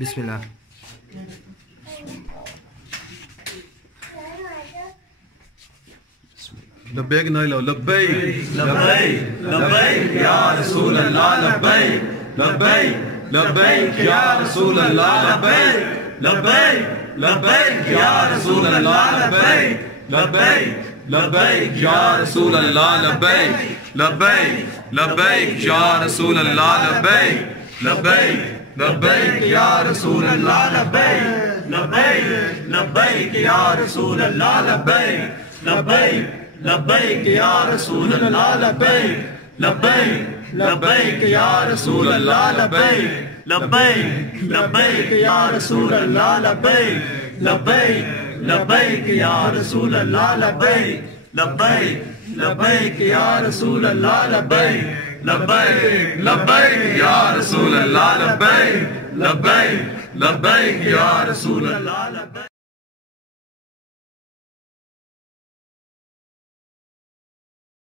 بسم اللہ. لبیک نہ لو. لبیک لبیک لبیک یا رسول اللہ لبیک لبیک لبیک یا رسول اللہ لبیک لبیک لبیک یا رسول اللہ لبیک لبیک لبیک یا رسول اللہ لبیک لبیک لبیک یا رسول اللہ لبیک لبیک لبیک یا رسول اللہ لبیک لبیک لبیک یا رسول اللہ لبیک لبیک لبیک یا رسول اللہ لبیک لبیک لبیک یا رسول اللہ لبیک لبیک لبیک یا رسول اللہ لبیک لبیک لبیک یا رسول اللہ لبیک لبیک لبیک یا رسول اللہ لبیک لبیک لبیک یا رسول اللہ لبیک لبیک لبیک یا رسول اللہ لبیک.